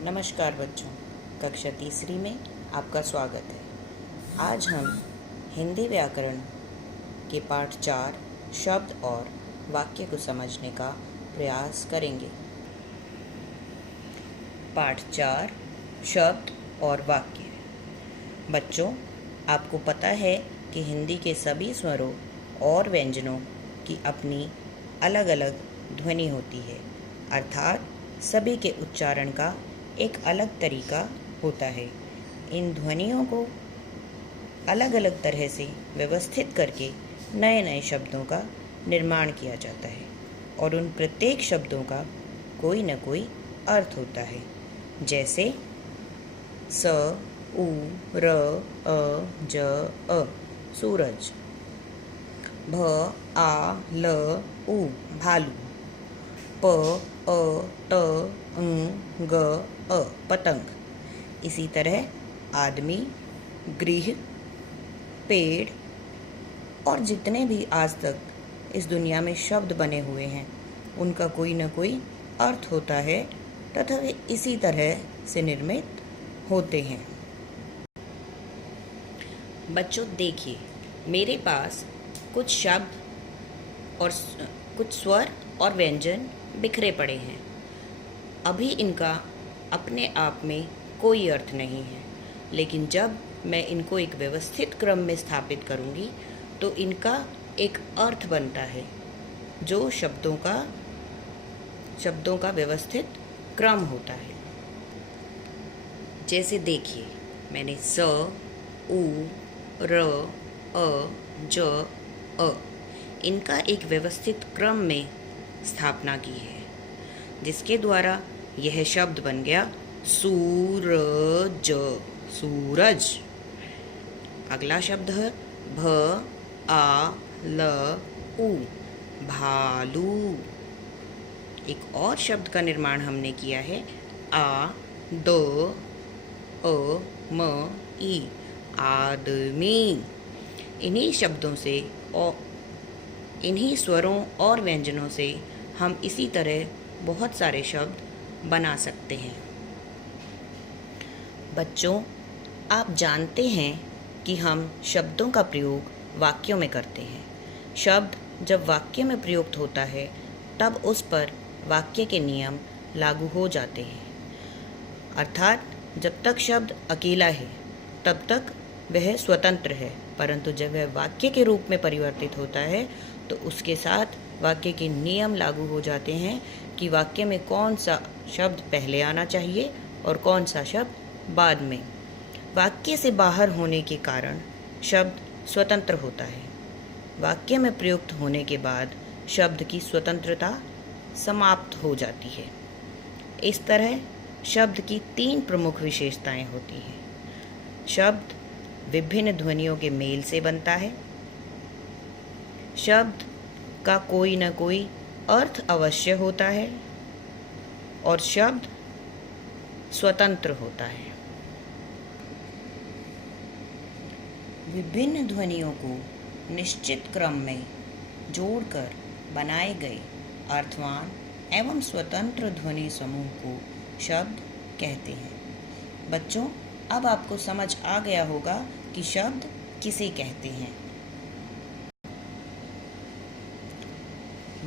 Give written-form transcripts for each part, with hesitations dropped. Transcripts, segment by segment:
नमस्कार बच्चों, कक्षा तीसरी में आपका स्वागत है। आज हम हिंदी व्याकरण के पाठ 4 शब्द और वाक्य को समझने का प्रयास करेंगे। पाठ 4 शब्द और वाक्य। बच्चों, आपको पता है कि हिंदी के सभी स्वरों और व्यंजनों की अपनी अलग अलग ध्वनि होती है, अर्थात सभी के उच्चारण का एक अलग तरीका होता है। इन ध्वनियों को अलग अलग तरह से व्यवस्थित करके नए नए शब्दों का निर्माण किया जाता है और उन प्रत्येक शब्दों का कोई न कोई अर्थ होता है। जैसे स, उ, र, अ, ज, अ सूरज, भ, आ, ल, उ भालू, प, अ, ट, ग, अ पतंग। इसी तरह आदमी, गृह, पेड़ और जितने भी आज तक इस दुनिया में शब्द बने हुए हैं उनका कोई न कोई अर्थ होता है तथा वे इसी तरह से निर्मित होते हैं। बच्चों देखिए, मेरे पास कुछ शब्द और कुछ स्वर और व्यंजन बिखरे पड़े हैं। अभी इनका अपने आप में कोई अर्थ नहीं है, लेकिन जब मैं इनको एक व्यवस्थित क्रम में स्थापित करूंगी तो इनका एक अर्थ बनता है जो शब्दों का व्यवस्थित क्रम होता है। जैसे देखिए, मैंने स, उ, र, अ, ज, अ इनका एक व्यवस्थित क्रम में स्थापना की है, जिसके द्वारा यह शब्द बन गया सूरज, सूरज। अगला शब्द है भ, आ, ल, उ भालू। एक और शब्द का निर्माण हमने किया है आ, द, अ, म, ई आदमी। इन्हीं शब्दों से और इन्हीं स्वरों और व्यंजनों से हम इसी तरह बहुत सारे शब्द बना सकते हैं। बच्चों, आप जानते हैं कि हम शब्दों का प्रयोग वाक्यों में करते हैं। शब्द जब वाक्य में प्रयुक्त होता है तब उस पर वाक्य के नियम लागू हो जाते हैं, अर्थात जब तक शब्द अकेला है तब तक वह स्वतंत्र है, परंतु जब वह वाक्य के रूप में परिवर्तित होता है तो उसके साथ वाक्य के नियम लागू हो जाते हैं कि वाक्य में कौन सा शब्द पहले आना चाहिए और कौन सा शब्द बाद में। वाक्य से बाहर होने के कारण शब्द स्वतंत्र होता है। वाक्य में प्रयुक्त होने के बाद शब्द की स्वतंत्रता समाप्त हो जाती है। इस तरह शब्द की 3 प्रमुख विशेषताएं होती हैं। शब्द विभिन्न ध्वनियों के मेल से बनता है, शब्द का कोई न कोई अर्थ अवश्य होता है और शब्द स्वतंत्र होता है। विभिन्न ध्वनियों को निश्चित क्रम में जोड़कर बनाए गए अर्थवान एवं स्वतंत्र ध्वनि समूह को शब्द कहते हैं। बच्चों, अब आपको समझ आ गया होगा कि शब्द किसे कहते हैं।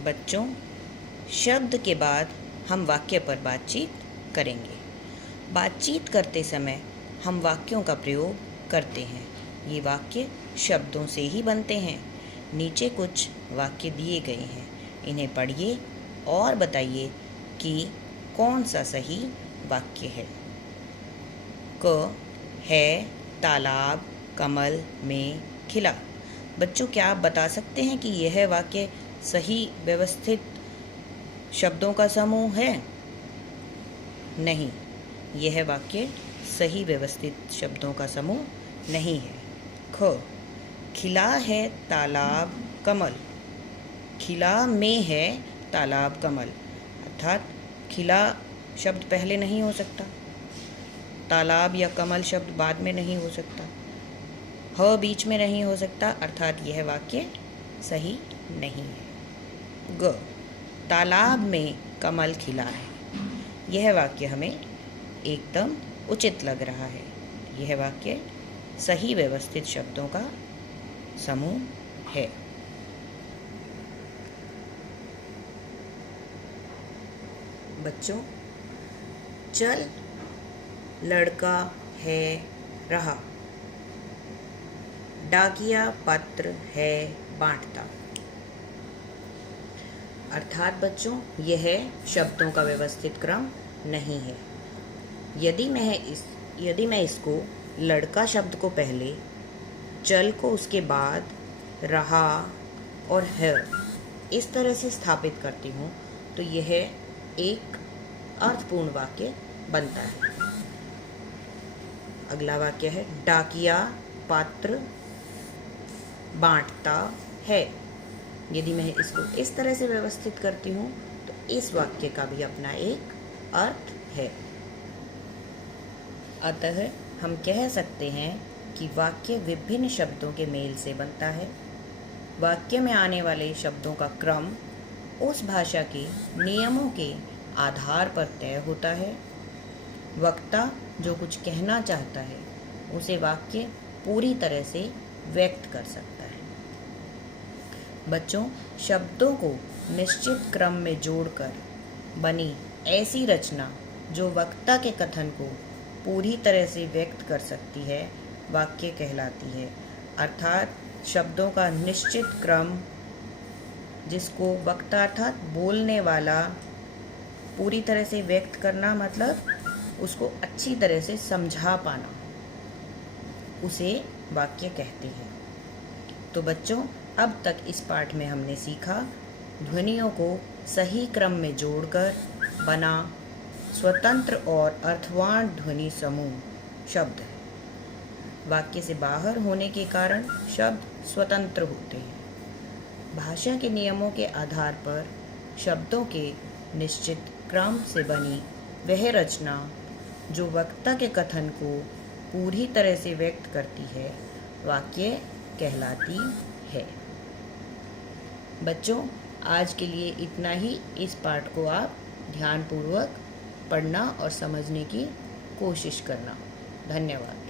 बच्चों, शब्द के बाद हम वाक्य पर बातचीत करेंगे। बातचीत करते समय हम वाक्यों का प्रयोग करते हैं। ये वाक्य शब्दों से ही बनते हैं। नीचे कुछ वाक्य दिए गए हैं, इन्हें पढ़िए और बताइए कि कौन सा सही वाक्य है। क है तालाब कमल में खिला। बच्चों, क्या आप बता सकते हैं कि यह वाक्य सही व्यवस्थित शब्दों का समूह है? नहीं, यह वाक्य सही व्यवस्थित शब्दों का समूह नहीं है। ख, खिला है तालाब कमल। खिला में है तालाब कमल, अर्थात खिला शब्द पहले नहीं हो सकता, तालाब या कमल शब्द बाद में नहीं हो सकता, ह बीच में नहीं हो सकता, अर्थात यह वाक्य सही नहीं है। ग, तालाब में कमल खिला है। यह वाक्य हमें एकदम उचित लग रहा है। यह वाक्य सही व्यवस्थित शब्दों का समूह है। बच्चों, चल लड़का है रहा, डाकिया पत्र है बांटता। अर्थात बच्चों, यह शब्दों का व्यवस्थित क्रम नहीं है। यदि मैं इसको लड़का शब्द को पहले, चल को उसके बाद, रहा और है इस तरह से स्थापित करती हूँ तो यह एक अर्थपूर्ण वाक्य बनता है। अगला वाक्य है डाकिया पात्र बांटता है। यदि मैं इसको इस तरह से व्यवस्थित करती हूँ तो इस वाक्य का भी अपना एक अर्थ है। अतः हम कह सकते हैं कि वाक्य विभिन्न शब्दों के मेल से बनता है। वाक्य में आने वाले शब्दों का क्रम उस भाषा के नियमों के आधार पर तय होता है। वक्ता जो कुछ कहना चाहता है उसे वाक्य पूरी तरह से व्यक्त कर सकता है। बच्चों, शब्दों को निश्चित क्रम में जोड़कर बनी ऐसी रचना जो वक्ता के कथन को पूरी तरह से व्यक्त कर सकती है वाक्य कहलाती है। अर्थात शब्दों का निश्चित क्रम जिसको वक्ता अर्थात बोलने वाला पूरी तरह से व्यक्त करना, मतलब उसको अच्छी तरह से समझा पाना, उसे वाक्य कहते हैं। तो बच्चों, अब तक इस पाठ में हमने सीखा ध्वनियों को सही क्रम में जोड़कर बना स्वतंत्र और अर्थवान ध्वनि समूह शब्द है। वाक्य से बाहर होने के कारण शब्द स्वतंत्र होते हैं। भाषा के नियमों के आधार पर शब्दों के निश्चित क्रम से बनी वह रचना जो वक्ता के कथन को पूरी तरह से व्यक्त करती है वाक्य कहलाती है। बच्चों, आज के लिए इतना ही। इस पाठ को आप ध्यानपूर्वक पढ़ना और समझने की कोशिश करना। धन्यवाद।